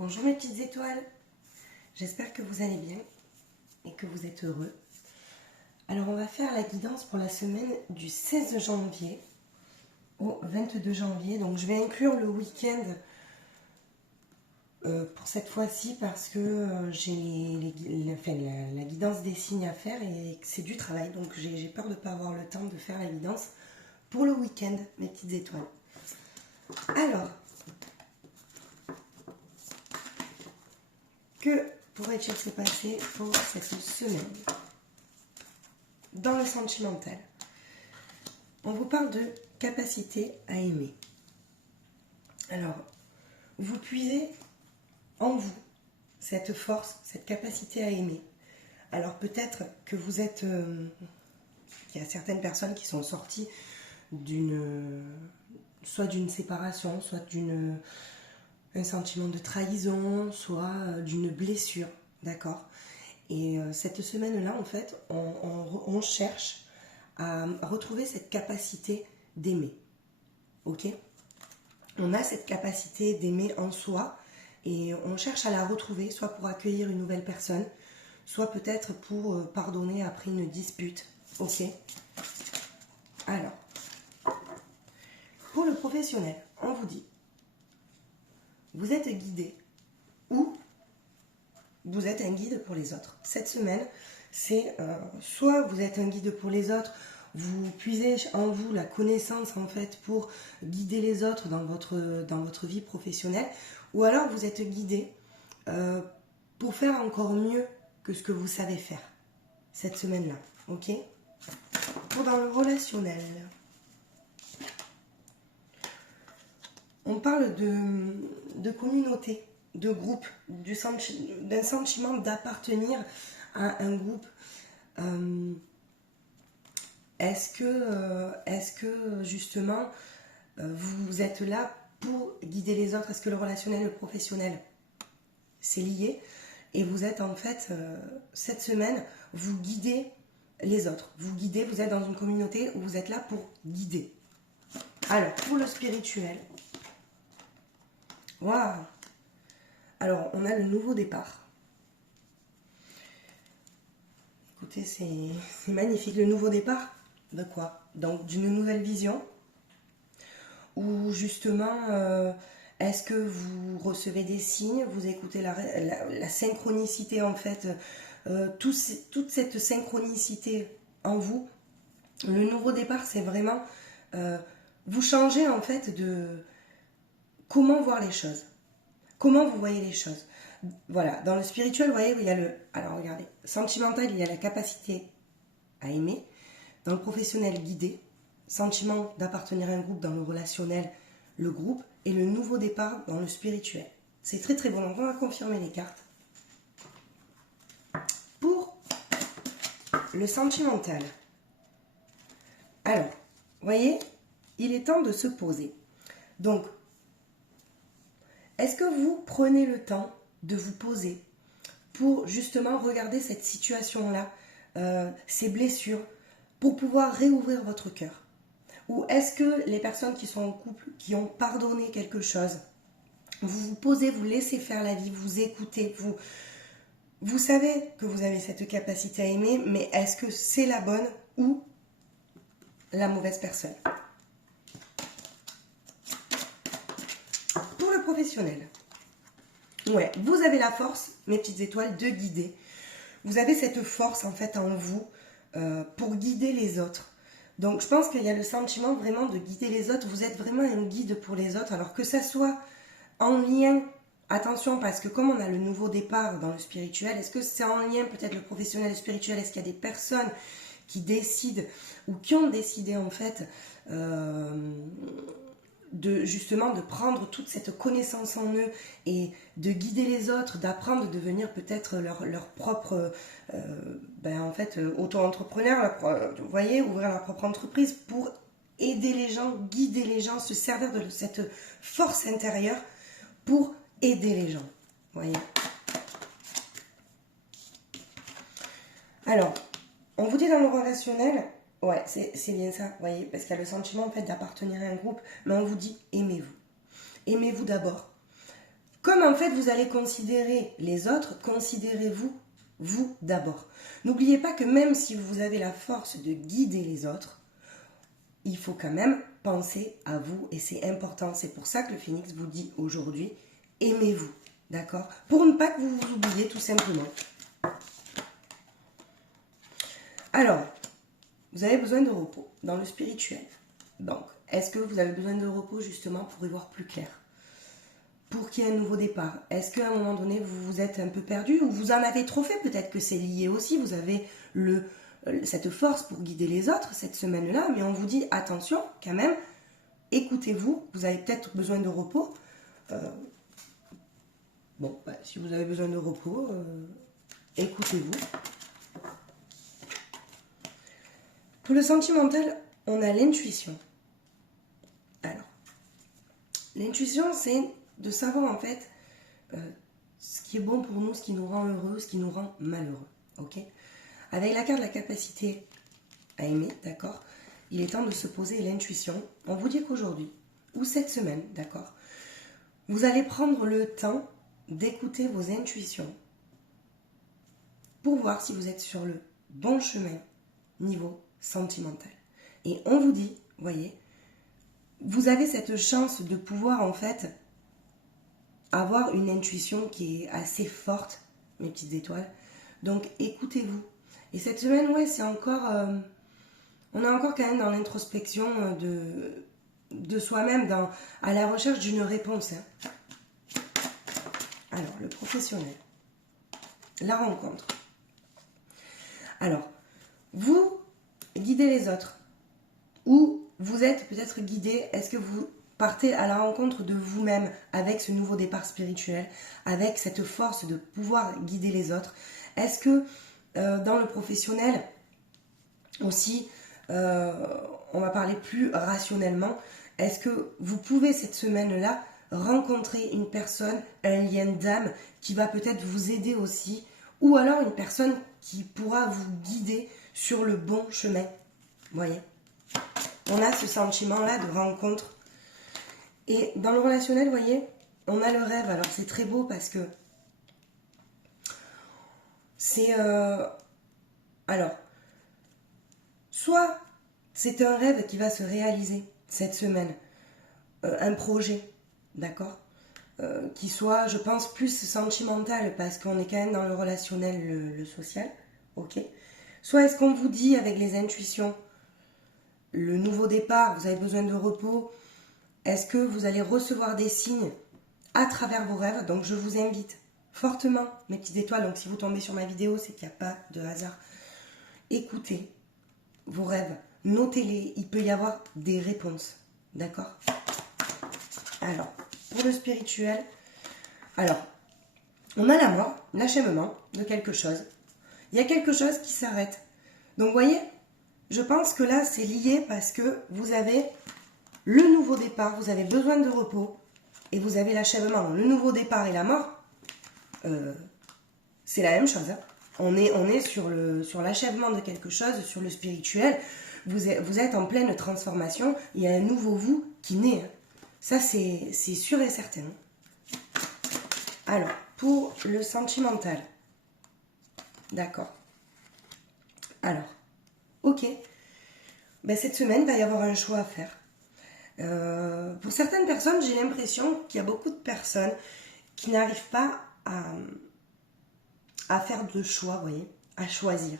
Bonjour mes petites étoiles, j'espère que vous allez bien et que vous êtes heureux. Alors on va faire la guidance pour la semaine du 16 janvier au 22 janvier. Donc je vais inclure le week-end pour cette fois-ci parce que j'ai la guidance des signes à faire et que c'est du travail. Donc j'ai peur de ne pas avoir le temps de faire la guidance pour le week-end, mes petites étoiles. Alors, que pourrait-il se passer pour cette semaine dans le sentimental? On vous parle de capacité à aimer. Alors, vous puisez en vous cette force, cette capacité à aimer. Alors peut-être que vous êtes... il y a certaines personnes qui sont sorties soit d'une séparation, soit un sentiment de trahison, soit d'une blessure, d'accord? Et cette semaine-là, en fait, on cherche à retrouver cette capacité d'aimer, ok? On a cette capacité d'aimer en soi et on cherche à la retrouver, soit pour accueillir une nouvelle personne, soit peut-être pour pardonner après une dispute, ok? Alors, pour le professionnel, on vous dit, vous êtes guidé ou vous êtes un guide pour les autres. Cette semaine, c'est soit vous êtes un guide pour les autres, vous puisez en vous la connaissance en fait pour guider les autres dans votre vie professionnelle, ou alors vous êtes guidé pour faire encore mieux que ce que vous savez faire cette semaine-là, ok? Pour dans le relationnel, on parle de communauté, de groupe, d'un sentiment d'appartenir à un groupe. Est-ce que justement vous êtes là pour guider les autres? Est-ce que le relationnel et le professionnel c'est lié? Et vous êtes en fait cette semaine, vous guidez les autres. Vous êtes dans une communauté où vous êtes là pour guider. Alors pour le spirituel, waouh! Alors on a le nouveau départ. Écoutez, c'est magnifique. Le nouveau départ, de quoi? Donc d'une nouvelle vision, ou justement, est-ce que vous recevez des signes, vous écoutez la synchronicité en fait, toute cette synchronicité en vous. Le nouveau départ, c'est vraiment, vous changez en fait de comment voir les choses, comment vous voyez les choses. Voilà, dans le spirituel, vous voyez, il y a alors regardez, sentimental, il y a la capacité à aimer. Dans le professionnel, guidé. Sentiment d'appartenir à un groupe, dans le relationnel, le groupe. Et le nouveau départ dans le spirituel. C'est très très bon. On va confirmer les cartes. Pour le sentimental. Alors, vous voyez, il est temps de se poser. Donc, est-ce que vous prenez le temps de vous poser pour justement regarder cette situation-là, ces blessures, pour pouvoir réouvrir votre cœur? Ou est-ce que les personnes qui sont en couple, qui ont pardonné quelque chose, vous vous posez, vous laissez faire la vie, vous écoutez, vous savez que vous avez cette capacité à aimer, mais est-ce que c'est la bonne ou la mauvaise personne? Pour le professionnel, ouais, vous avez la force, mes petites étoiles, de guider. Vous avez cette force en fait en vous pour guider les autres. Donc je pense qu'il y a le sentiment vraiment de guider les autres. Vous êtes vraiment un guide pour les autres. Alors que ça soit en lien, attention, parce que comme on a le nouveau départ dans le spirituel, est-ce que c'est en lien peut-être le professionnel et le spirituel? Est-ce qu'il y a des personnes qui décident ou qui ont décidé en fait justement de prendre toute cette connaissance en eux et de guider les autres, d'apprendre, de devenir peut-être leur propre en fait auto-entrepreneur, vous voyez, ouvrir leur propre entreprise pour aider les gens, guider les gens, se servir de cette force intérieure pour aider les gens, vous voyez. Alors, on vous dit dans le relationnel, ouais, c'est bien ça, vous voyez, parce qu'il y a le sentiment en fait d'appartenir à un groupe, mais on vous dit aimez-vous. Aimez-vous d'abord. Comme en fait vous allez considérer les autres, considérez-vous, vous d'abord. N'oubliez pas que même si vous avez la force de guider les autres, il faut quand même penser à vous et c'est important. C'est pour ça que le Phénix vous dit aujourd'hui, aimez-vous, d'accord? Pour ne pas que vous vous oubliez tout simplement. Alors, vous avez besoin de repos dans le spirituel. Donc, est-ce que vous avez besoin de repos justement pour y voir plus clair? Pour qu'il y ait un nouveau départ? Est-ce qu'à un moment donné, vous vous êtes un peu perdu ou vous en avez trop fait? Peut-être que c'est lié aussi, vous avez cette force pour guider les autres cette semaine-là, mais on vous dit attention quand même, écoutez-vous, vous avez peut-être besoin de repos. Si vous avez besoin de repos, écoutez-vous. Pour le sentimental, on a l'intuition. Alors, l'intuition, c'est de savoir en fait ce qui est bon pour nous, ce qui nous rend heureux, ce qui nous rend malheureux. Ok? Avec la carte de la capacité à aimer, d'accord? Il est temps de se poser l'intuition. On vous dit qu'aujourd'hui, ou cette semaine, d'accord? Vous allez prendre le temps d'écouter vos intuitions pour voir si vous êtes sur le bon chemin niveau sentimental. Et on vous dit, voyez, vous avez cette chance de pouvoir en fait avoir une intuition qui est assez forte, mes petites étoiles. Donc écoutez-vous. Et cette semaine, ouais, c'est encore... on est encore quand même dans l'introspection de soi-même, à la recherche d'une réponse. Hein. Alors, le professionnel. La rencontre. Alors, vous guidez les autres. Ou vous êtes peut-être guidé, est-ce que vous partez à la rencontre de vous-même avec ce nouveau départ spirituel, avec cette force de pouvoir guider les autres? Est-ce que dans le professionnel aussi, on va parler plus rationnellement, est-ce que vous pouvez cette semaine-là rencontrer une personne, un lien d'âme qui va peut-être vous aider aussi, ou alors une personne qui pourra vous guider sur le bon chemin? Vous voyez, on a ce sentiment-là de rencontre. Et dans le relationnel, vous voyez, on a le rêve. Alors c'est très beau parce que c'est... alors, soit c'est un rêve qui va se réaliser cette semaine, un projet, d'accord, qui soit, je pense, plus sentimental parce qu'on est quand même dans le relationnel, le social, ok. Soit est-ce qu'on vous dit avec les intuitions, le nouveau départ, vous avez besoin de repos, est-ce que vous allez recevoir des signes à travers vos rêves? Donc je vous invite fortement, mes petites étoiles, donc si vous tombez sur ma vidéo, c'est qu'il n'y a pas de hasard. Écoutez vos rêves, notez-les, il peut y avoir des réponses, d'accord? Alors, pour le spirituel, alors, on a la mort, l'achèvement de quelque chose. Il y a quelque chose qui s'arrête. Donc, vous voyez, je pense que là, c'est lié parce que vous avez le nouveau départ, vous avez besoin de repos et vous avez l'achèvement. Le nouveau départ et la mort, c'est la même chose. Hein. On est sur l'achèvement de quelque chose, sur le spirituel. Vous êtes en pleine transformation. Il y a un nouveau vous qui naît. Hein. Ça, c'est sûr et certain. Alors, pour le sentimental. D'accord. Alors, ok. Ben, cette semaine, il va y avoir un choix à faire. Pour certaines personnes, j'ai l'impression qu'il y a beaucoup de personnes qui n'arrivent pas à faire de choix, vous voyez, à choisir.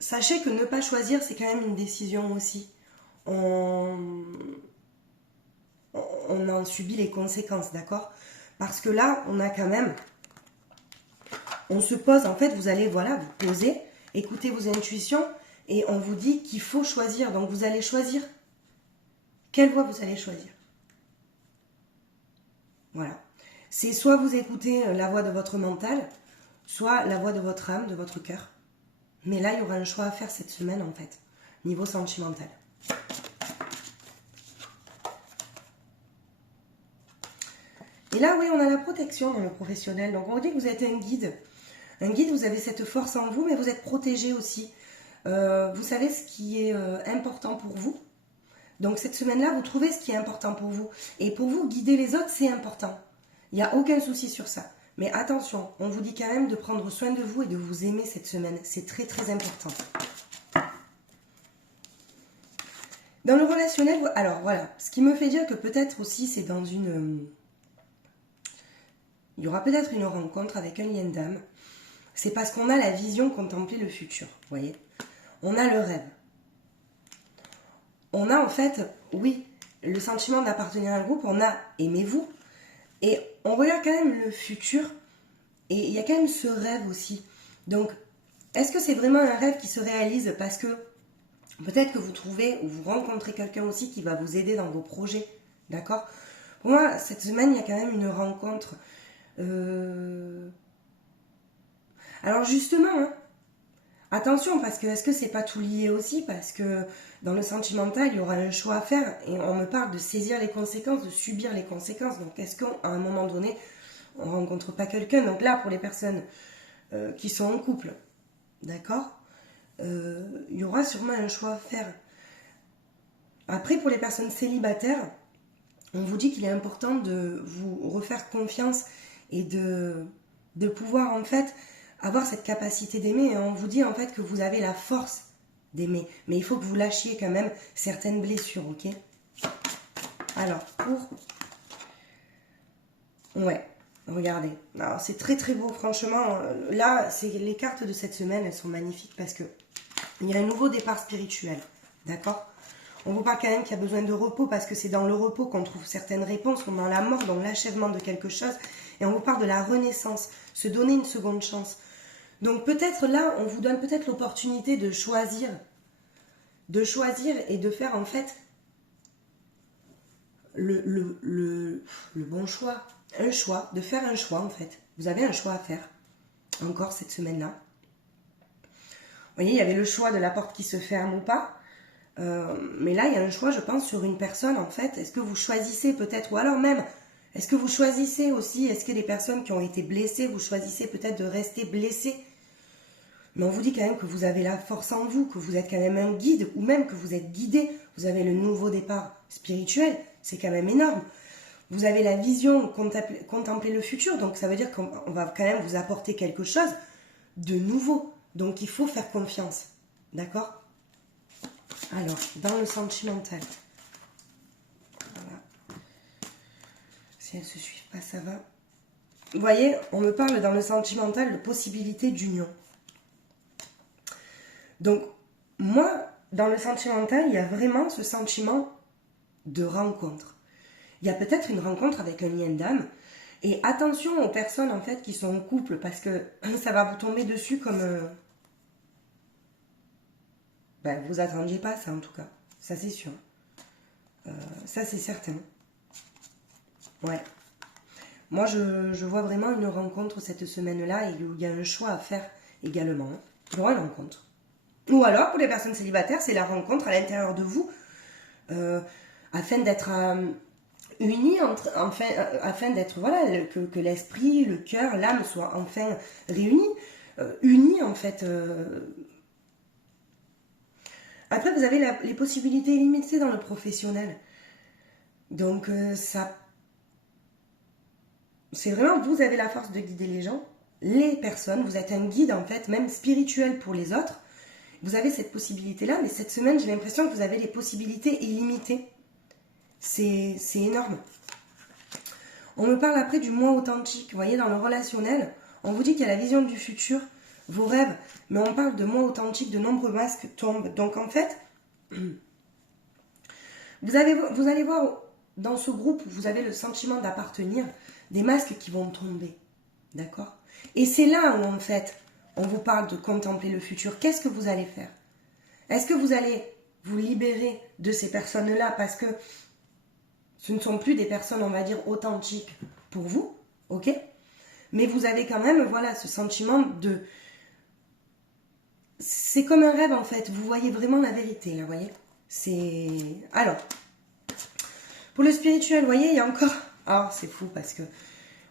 Sachez que ne pas choisir, c'est quand même une décision aussi. On en subit les conséquences, d'accord? Parce que là, on a quand même... On se pose, en fait, vous allez, voilà, vous poser, écouter vos intuitions, et on vous dit qu'il faut choisir. Donc, vous allez choisir. Quelle voie vous allez choisir? Voilà. C'est soit vous écoutez la voix de votre mental, soit la voix de votre âme, de votre cœur. Mais là, il y aura un choix à faire cette semaine, en fait, niveau sentimental. Et là, oui, on a la protection dans le professionnel. Donc, on dit que vous êtes un guide. Un guide, vous avez cette force en vous, mais vous êtes protégé aussi. Vous savez ce qui est important pour vous. Donc cette semaine-là, vous trouvez ce qui est important pour vous. Et pour vous, guider les autres, c'est important. Il n'y a aucun souci sur ça. Mais attention, on vous dit quand même de prendre soin de vous et de vous aimer cette semaine. C'est très très important. Dans le relationnel, alors voilà, ce qui me fait dire que peut-être aussi c'est dans une... Il y aura peut-être une rencontre avec un lien d'âme. C'est parce qu'on a la vision contempler le futur, vous voyez. On a le rêve. On a en fait, oui, le sentiment d'appartenir à un groupe, on a aimez-vous. Et on regarde quand même le futur. Et il y a quand même ce rêve aussi. Donc, est-ce que c'est vraiment un rêve qui se réalise parce que peut-être que vous trouvez ou vous rencontrez quelqu'un aussi qui va vous aider dans vos projets, d'accord? Pour moi, cette semaine, il y a quand même une rencontre. Alors justement, hein, attention, parce que est-ce que c'est pas tout lié aussi? Parce que dans le sentimental, il y aura un choix à faire et on me parle de saisir les conséquences, de subir les conséquences. Donc est-ce qu'à un moment donné, on rencontre pas quelqu'un? Donc là, pour les personnes qui sont en couple, d'accord, il y aura sûrement un choix à faire. Après, pour les personnes célibataires, on vous dit qu'il est important de vous refaire confiance et de pouvoir en fait avoir cette capacité d'aimer. Et on vous dit en fait que vous avez la force d'aimer. Mais il faut que vous lâchiez quand même certaines blessures, ok? Alors, ouais, regardez. Alors, c'est très très beau, franchement. Là, les cartes de cette semaine, elles sont magnifiques parce que il y a un nouveau départ spirituel, d'accord? On vous parle quand même qu'il y a besoin de repos parce que c'est dans le repos qu'on trouve certaines réponses, comme dans la mort, dans l'achèvement de quelque chose. Et on vous parle de la renaissance, se donner une seconde chance. Donc peut-être là, on vous donne peut-être l'opportunité de choisir et de faire en fait le bon choix. Un choix, de faire un choix en fait. Vous avez un choix à faire, encore cette semaine-là. Vous voyez, il y avait le choix de la porte qui se ferme ou pas. Mais là, il y a un choix, je pense, sur une personne, en fait. Est-ce que vous choisissez peut-être, ou alors même, est-ce que vous choisissez aussi, est-ce que les personnes qui ont été blessées, vous choisissez peut-être de rester blessées? Mais on vous dit quand même que vous avez la force en vous, que vous êtes quand même un guide, ou même que vous êtes guidé. Vous avez le nouveau départ spirituel, c'est quand même énorme. Vous avez la vision, contempler le futur, donc ça veut dire qu'on va quand même vous apporter quelque chose de nouveau. Donc il faut faire confiance, d'accord? Alors, dans le sentimental, voilà. Si elles ne se suivent pas, ça va. Vous voyez, on me parle dans le sentimental de possibilité d'union. Donc, moi, dans le sentimental, il y a vraiment ce sentiment de rencontre. Il y a peut-être une rencontre avec un lien d'âme. Et attention aux personnes, en fait, qui sont en couple, parce que ça va vous tomber dessus comme... Ben, vous attendiez pas ça, en tout cas. Ça, c'est sûr. Ça, c'est certain. Ouais. Moi, je vois vraiment une rencontre cette semaine-là et il y a un choix à faire également. Il y aura une rencontre. Ou alors, pour les personnes célibataires, c'est la rencontre à l'intérieur de vous afin d'être unis, afin d'être, voilà, que l'esprit, le cœur, l'âme soient enfin réunis, unis en fait. Après, vous avez les possibilités illimitées dans le professionnel. Donc, ça... C'est vraiment, vous avez la force de guider les gens, les personnes. Vous êtes un guide, en fait, même spirituel pour les autres. Vous avez cette possibilité-là, mais cette semaine, j'ai l'impression que vous avez les possibilités illimitées. C'est énorme. On me parle après du moi authentique. Vous voyez, dans le relationnel, on vous dit qu'il y a la vision du futur, vos rêves, mais on parle de moi authentique, de nombreux masques tombent. Donc en fait, vous allez voir dans ce groupe où vous avez le sentiment d'appartenir, des masques qui vont tomber, d'accord? Et c'est là où en fait, on vous parle de contempler le futur. Qu'est-ce que vous allez faire? Est-ce que vous allez vous libérer de ces personnes-là parce que ce ne sont plus des personnes, on va dire, authentiques pour vous, ok? Mais vous avez quand même, voilà, ce sentiment de... C'est comme un rêve, en fait. Vous voyez vraiment la vérité, là, vous voyez? C'est... Alors, pour le spirituel, vous voyez, il y a encore... Alors, c'est fou parce que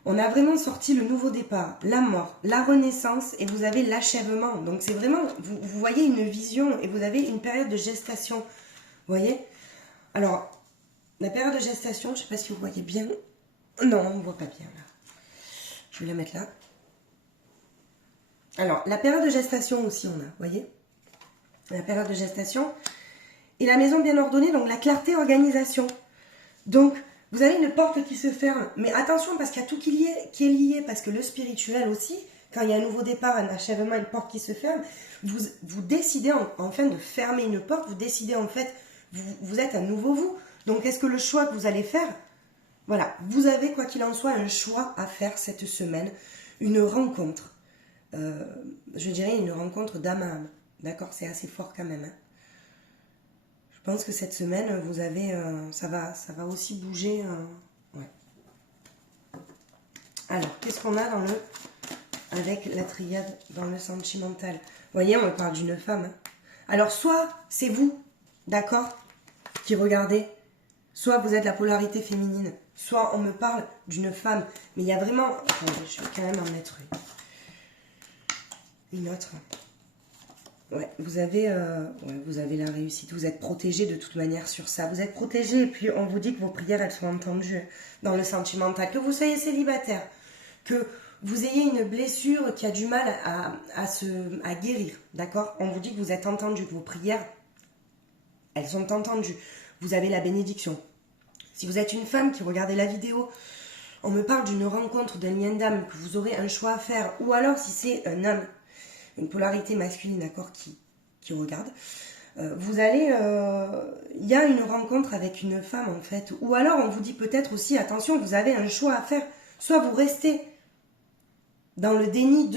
on a vraiment sorti le nouveau départ, la mort, la renaissance et vous avez l'achèvement. Donc, c'est vraiment... Vous voyez une vision et vous avez une période de gestation, vous voyez? Alors, la période de gestation, je ne sais pas si vous voyez bien. Non, on ne voit pas bien là. Je vais la mettre là. Alors, la période de gestation aussi, on a, vous voyez? La période de gestation. Et la maison bien ordonnée, donc la clarté, organisation. Donc, vous avez une porte qui se ferme. Mais attention, parce qu'il y a tout qui est lié, parce que le spirituel aussi, quand il y a un nouveau départ, un achèvement, une porte qui se ferme, vous décidez en fait de fermer une porte, vous décidez en fait, vous êtes un nouveau vous. Donc, est-ce que le choix que vous allez faire, voilà, vous avez quoi qu'il en soit un choix à faire cette semaine, une rencontre. Je dirais une rencontre d'âme à âme. D'accord, c'est assez fort quand même. Hein. Je pense que cette semaine, vous avez, ça va aussi bouger. Ouais. Alors, qu'est-ce qu'on a avec la triade dans le sentimental? Vous voyez, on parle d'une femme. Hein. Alors, soit c'est vous, d'accord, qui regardez, soit vous êtes la polarité féminine, soit on me parle d'une femme. Mais il y a vraiment... Attendez, je vais quand même en mettre une autre. Ouais, vous avez la réussite. Vous êtes protégé de toute manière sur ça. Vous êtes protégé et puis on vous dit que vos prières, elles sont entendues dans le sentimental. Que vous soyez célibataire, que vous ayez une blessure qui a du mal à guérir, d'accord? On vous dit que vous êtes entendu, que vos prières, elles sont entendues. Vous avez la bénédiction. Si vous êtes une femme qui regardez la vidéo, on me parle d'une rencontre, d'un lien d'âme, que vous aurez un choix à faire. Ou alors si c'est un homme, une polarité masculine, d'accord, qui regarde, vous allez... Il y a une rencontre avec une femme, en fait. Ou alors, on vous dit peut-être aussi, attention, vous avez un choix à faire. Soit vous restez dans le déni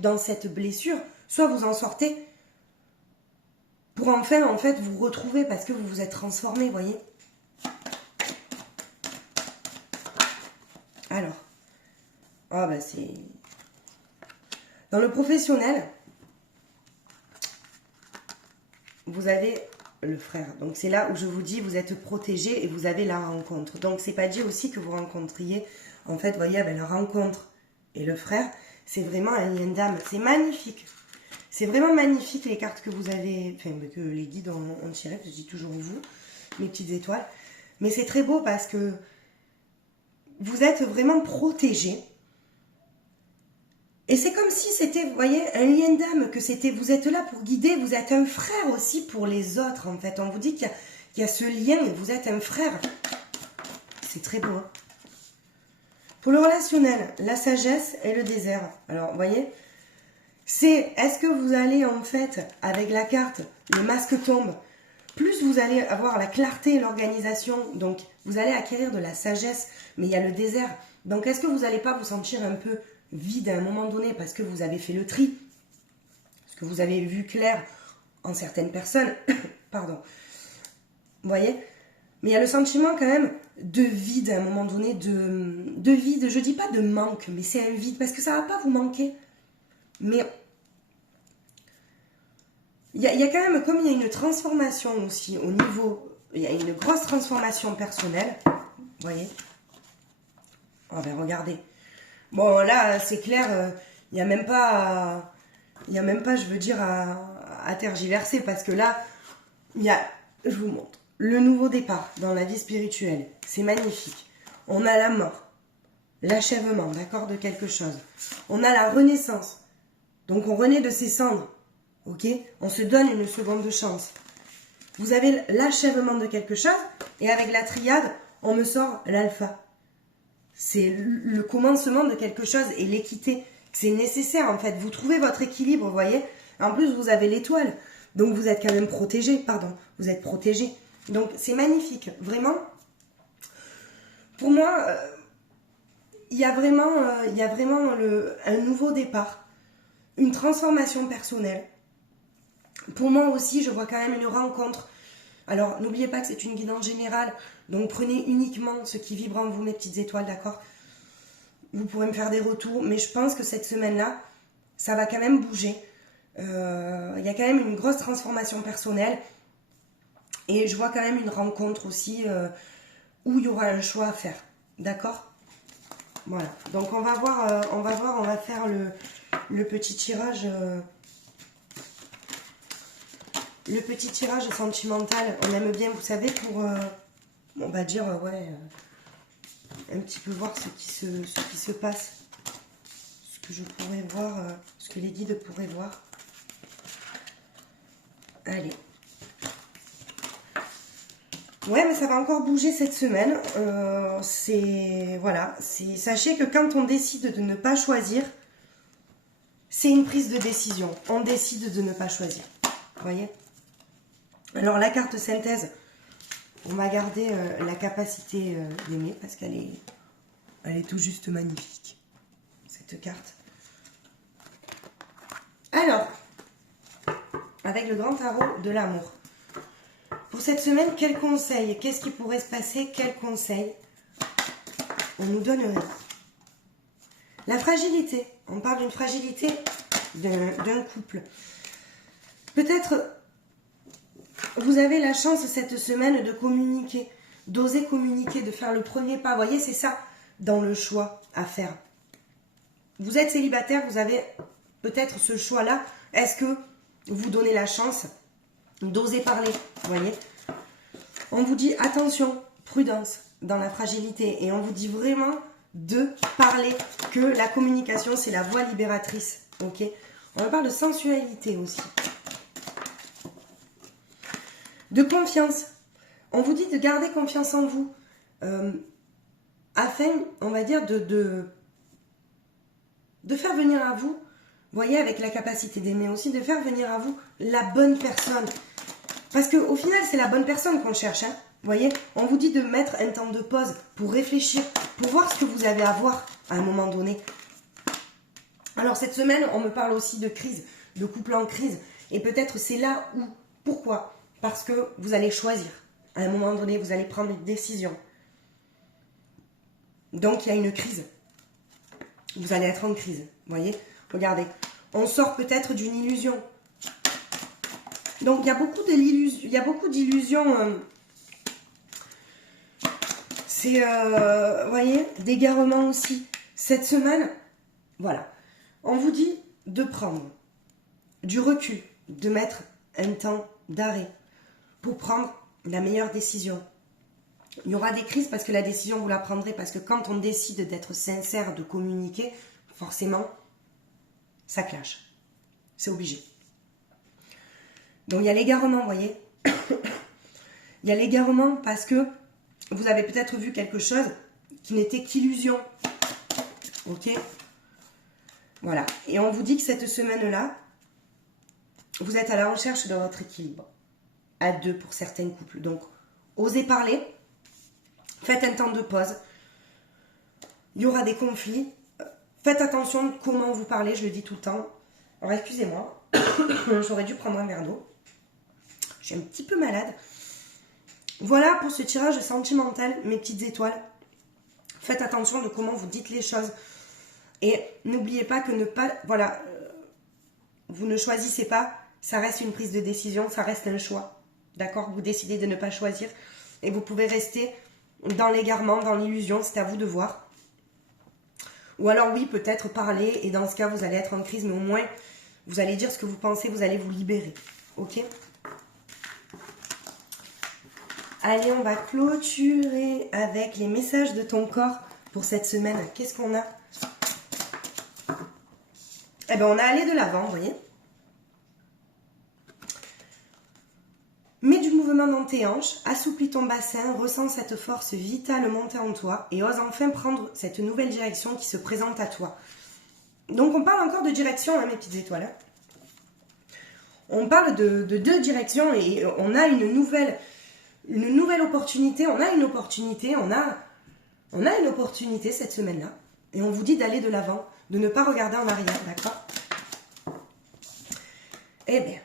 dans cette blessure, soit vous en sortez pour enfin, en fait, vous retrouver parce que vous vous êtes transformé, vous voyez. Alors, c'est... Dans le professionnel, vous avez le frère. Donc c'est là où je vous dis, vous êtes protégé et vous avez la rencontre. Donc c'est pas dit aussi que vous rencontriez, en fait, vous voyez, la rencontre et le frère, c'est vraiment un lien d'âme. C'est magnifique. C'est vraiment magnifique les cartes que vous avez, enfin que les guides ont tiré, je dis toujours vous, mes petites étoiles. Mais c'est très beau parce que vous êtes vraiment protégé. Et c'est comme si c'était, vous voyez, un lien d'âme, que c'était, vous êtes là pour guider, vous êtes un frère aussi pour les autres, en fait. On vous dit qu'il y a ce lien, vous êtes un frère. C'est très beau, hein. Pour le relationnel, la sagesse et le désert. Alors, vous voyez, est-ce que vous allez, en fait, avec la carte, les masques tombent, plus vous allez avoir la clarté et l'organisation, donc vous allez acquérir de la sagesse, mais il y a le désert. Donc, est-ce que vous n'allez pas vous sentir un peu vide à un moment donné parce que vous avez fait le tri, parce que vous avez vu clair en certaines personnes, pardon, vous voyez, mais il y a le sentiment quand même de vide à un moment donné, de vide, je dis pas de manque, mais c'est un vide, parce que ça va pas vous manquer, mais il y a quand même, comme il y a une transformation aussi au niveau, il y a une grosse transformation personnelle, vous voyez, regardez. Bon, là, c'est clair, il n'y a même pas, je veux dire, à tergiverser, parce que là, je vous montre, le nouveau départ dans la vie spirituelle, c'est magnifique. On a la mort, l'achèvement, d'accord, de quelque chose. On a la renaissance, donc on renaît de ses cendres, ok? On se donne une seconde chance. Vous avez l'achèvement de quelque chose, et avec la triade, on me sort l'alpha. C'est le commencement de quelque chose et l'équité. C'est nécessaire en fait. Vous trouvez votre équilibre, vous voyez. En plus, vous avez l'étoile. Donc, vous êtes quand même protégé. Pardon, vous êtes protégé. Donc, c'est magnifique. Vraiment, pour moi, il y a vraiment un nouveau départ. Une transformation personnelle. Pour moi aussi, je vois quand même une rencontre. Alors, n'oubliez pas que c'est une guidance générale, donc prenez uniquement ce qui vibre en vous, mes petites étoiles, d'accord? Vous pourrez me faire des retours, mais je pense que cette semaine-là, ça va quand même bouger. Il y a quand même une grosse transformation personnelle, et je vois quand même une rencontre aussi où il y aura un choix à faire, d'accord? Voilà, donc on va faire le petit tirage... le petit tirage sentimental, on aime bien, vous savez, pour, on va dire, ouais, un petit peu voir ce qui se passe. Ce que je pourrais voir, ce que les guides pourraient voir. Allez. Ouais, mais ça va encore bouger cette semaine. Voilà, sachez que quand on décide de ne pas choisir, c'est une prise de décision. On décide de ne pas choisir. Vous voyez? Alors la carte synthèse, on va garder la capacité d'aimer parce qu'elle est tout juste magnifique, cette carte. Alors, avec le grand tarot de l'amour. Pour cette semaine, quel conseil? Qu'est-ce qui pourrait se passer? Quel conseil on nous donnerait? La fragilité. On parle d'une fragilité d'un couple. Peut-être vous avez la chance cette semaine de communiquer, d'oser communiquer, de faire le premier pas. Vous voyez, c'est ça dans le choix à faire. Vous êtes célibataire, vous avez peut-être ce choix-là. Est-ce que vous donnez la chance d'oser parler? Vous voyez, on vous dit attention, prudence dans la fragilité. Et on vous dit vraiment de parler, que la communication, c'est la voie libératrice. Ok, on parle de sensualité aussi. De confiance. On vous dit de garder confiance en vous. Afin, on va dire, de faire venir à vous, vous voyez, avec la capacité d'aimer aussi, de faire venir à vous la bonne personne. Parce qu'au final, c'est la bonne personne qu'on cherche. Hein. Vous voyez, on vous dit de mettre un temps de pause pour réfléchir, pour voir ce que vous avez à voir à un moment donné. Alors cette semaine, on me parle aussi de crise, de couple en crise. Et peut-être c'est là où, pourquoi? Parce que vous allez choisir. À un moment donné, vous allez prendre une décision. Donc il y a une crise. Vous allez être en crise. Vous voyez? Regardez. On sort peut-être d'une illusion. Donc il y a beaucoup d'illusions. C'est, vous voyez, d'égarement aussi. Cette semaine, voilà. On vous dit de prendre du recul, de mettre un temps d'arrêt pour prendre la meilleure décision. Il y aura des crises parce que la décision, vous la prendrez. Parce que quand on décide d'être sincère, de communiquer, forcément, ça clash. C'est obligé. Donc il y a l'égarement, vous voyez. Il y a l'égarement parce que vous avez peut-être vu quelque chose qui n'était qu'illusion. Ok? Voilà. Et on vous dit que cette semaine-là, vous êtes à la recherche de votre équilibre. À deux pour certains couples. Donc, osez parler. Faites un temps de pause. Il y aura des conflits. Faites attention de comment vous parlez, je le dis tout le temps. Alors, excusez-moi. J'aurais dû prendre un verre d'eau. Je suis un petit peu malade. Voilà pour ce tirage sentimental, mes petites étoiles. Faites attention de comment vous dites les choses. Et n'oubliez pas que voilà, vous ne choisissez pas, ça reste une prise de décision, ça reste un choix. D'accord? Vous décidez de ne pas choisir et vous pouvez rester dans l'égarement, dans l'illusion, c'est à vous de voir. Ou alors oui, peut-être parler et dans ce cas, vous allez être en crise, mais au moins, vous allez dire ce que vous pensez, vous allez vous libérer. Ok? Allez, on va clôturer avec les messages de ton corps pour cette semaine. Qu'est-ce qu'on a? Eh bien, on a allé de l'avant, vous voyez. Mets du mouvement dans tes hanches, assouplis ton bassin, ressens cette force vitale monter en toi et ose enfin prendre cette nouvelle direction qui se présente à toi. Donc, on parle encore de direction, hein, mes petites étoiles. Hein. On parle de deux directions et on a une nouvelle opportunité. On a une opportunité cette semaine-là. Et on vous dit d'aller de l'avant, de ne pas regarder en arrière, d'accord? Eh bien,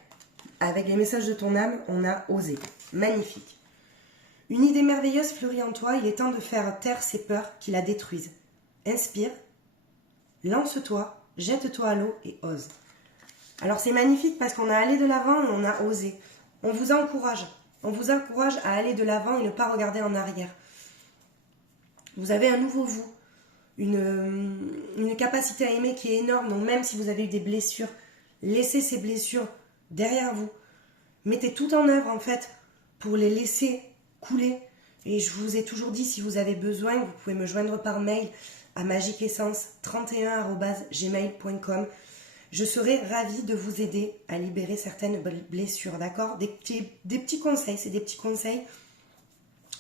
avec les messages de ton âme, on a osé. Magnifique. Une idée merveilleuse fleurit en toi, il est temps de faire taire ces peurs qui la détruisent. Inspire, lance-toi, jette-toi à l'eau et ose. Alors c'est magnifique parce qu'on a allé de l'avant et on a osé. On vous encourage. On vous encourage à aller de l'avant et ne pas regarder en arrière. Vous avez un nouveau vous. Une capacité à aimer qui est énorme. Donc même si vous avez eu des blessures, laissez ces blessures derrière vous. Mettez tout en œuvre en fait pour les laisser couler. Et je vous ai toujours dit, si vous avez besoin, vous pouvez me joindre par mail à magiqueessence31@gmail.com. Je serai ravie de vous aider à libérer certaines blessures, d'accord? Des petits conseils, c'est des petits conseils.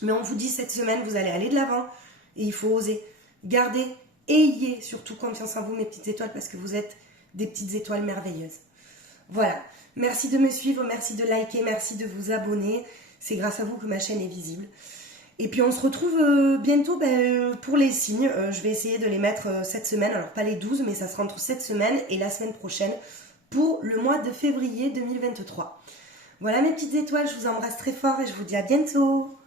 Mais on vous dit cette semaine, vous allez aller de l'avant et il faut oser. Gardez, ayez surtout confiance en vous, mes petites étoiles, parce que vous êtes des petites étoiles merveilleuses. Voilà. Merci de me suivre, merci de liker, merci de vous abonner. C'est grâce à vous que ma chaîne est visible. Et puis on se retrouve bientôt pour les signes. Je vais essayer de les mettre cette semaine. Alors pas les 12, mais ça sera entre cette semaine et la semaine prochaine pour le mois de février 2023. Voilà mes petites étoiles, je vous embrasse très fort et je vous dis à bientôt.